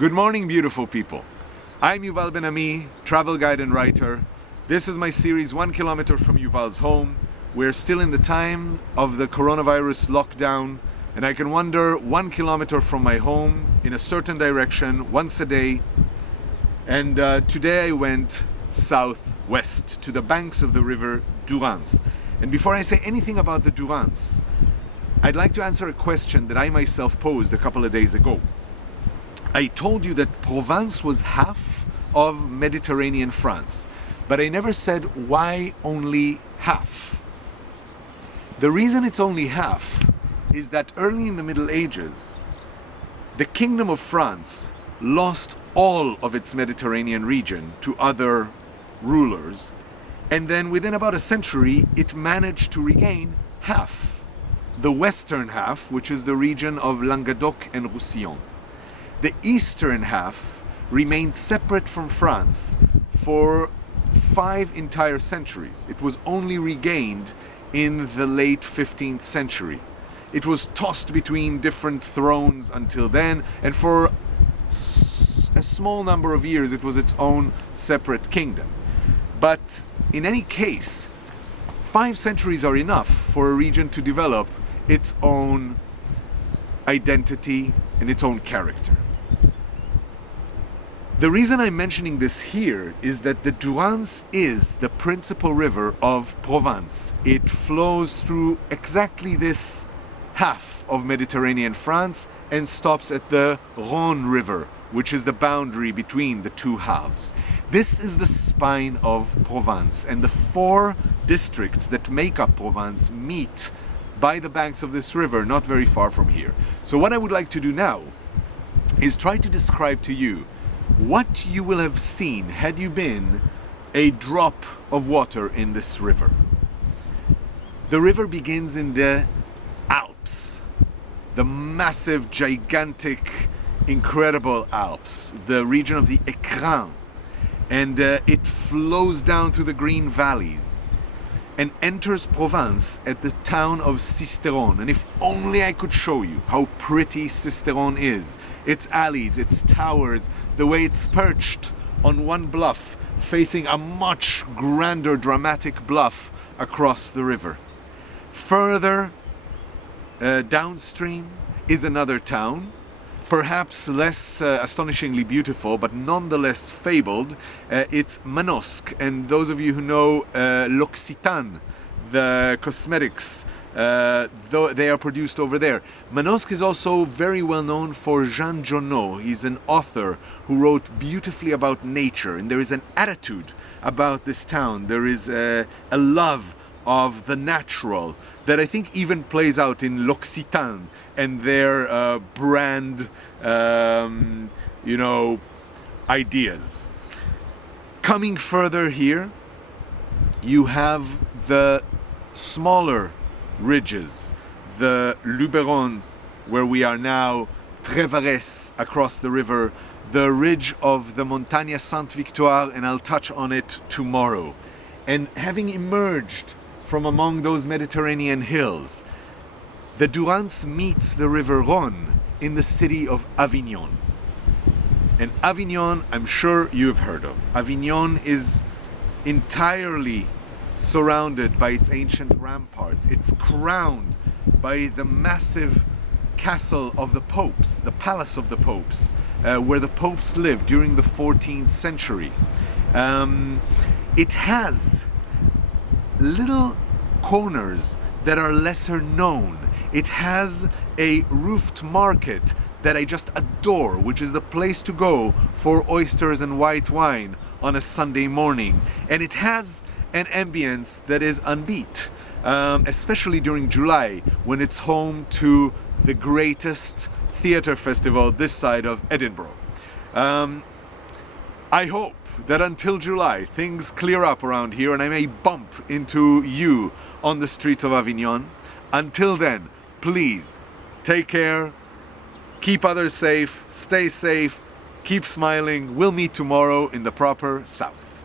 Good morning, beautiful people. I'm Yuval Ben-Ami, travel guide and writer. This is my series 1 kilometer from Yuval's home. We're still in the time of the coronavirus lockdown, and I can wander 1 kilometer from my home in a certain direction once a day. And today I went southwest to the banks of the river Durance. And before I say anything about the Durance, I'd like to answer a question that I myself posed a couple of days ago. I told you that Provence was half of Mediterranean France, but I never said why only half. The reason it's only half is that early in the Middle Ages, the Kingdom of France lost all of its Mediterranean region to other rulers, and then within about a century, it managed to regain half. The western half, which is the region of Languedoc and Roussillon. The eastern half remained separate from France for 5 entire centuries. It was only regained in the late 15th century. It was tossed between different thrones until then, and for a small number of years it was its own separate kingdom. But in any case, 5 centuries are enough for a region to develop its own identity and its own character. The reason I'm mentioning this here is that the Durance is the principal river of Provence. It flows through exactly this half of Mediterranean France and stops at the Rhône River, which is the boundary between the two halves. This is the spine of Provence, and the 4 districts that make up Provence meet by the banks of this river, not very far from here. So what I would like to do now is try to describe to you what you will have seen had you been a drop of water in this river. The river begins in the Alps, the massive, gigantic, incredible Alps, the region of the Écrins, and it flows down through the green valleys and enters Provence at the town of Sisteron. And if only I could show you how pretty Sisteron is. Its alleys, its towers, the way it's perched on one bluff, facing a much grander, dramatic bluff across the river. Further downstream is another town, perhaps less astonishingly beautiful, but nonetheless fabled. It's Manosque, and those of you who know L'Occitane, the cosmetics, they are produced over there. Manosque is also very well known for Jean Jonot. He's an author who wrote beautifully about nature, and there is an attitude about this town. There is a love of the natural that I think even plays out in L'Occitane and their brand, ideas. Coming further here, you have the smaller ridges, the Luberon, where we are now, Trévarès across the river, the ridge of the Montagne Sainte-Victoire, and I'll touch on it tomorrow. And having emerged from among those Mediterranean hills, the Durance meets the river Rhône in the city of Avignon. And Avignon, I'm sure you've heard of. Avignon is entirely surrounded by its ancient ramparts. It's crowned by the massive castle of the popes, the palace of the popes, where the popes lived during the 14th century. It has little corners that are lesser known. It has a roofed market that I just adore, which is the place to go for oysters and white wine on a Sunday morning. And it has an ambience that is unbeat, especially during July, when it's home to the greatest theatre festival this side of Edinburgh. I hope that until July things clear up around here and I may bump into you on the streets of Avignon. Until then, please take care, keep others safe, stay safe, keep smiling. We'll meet tomorrow in the proper south.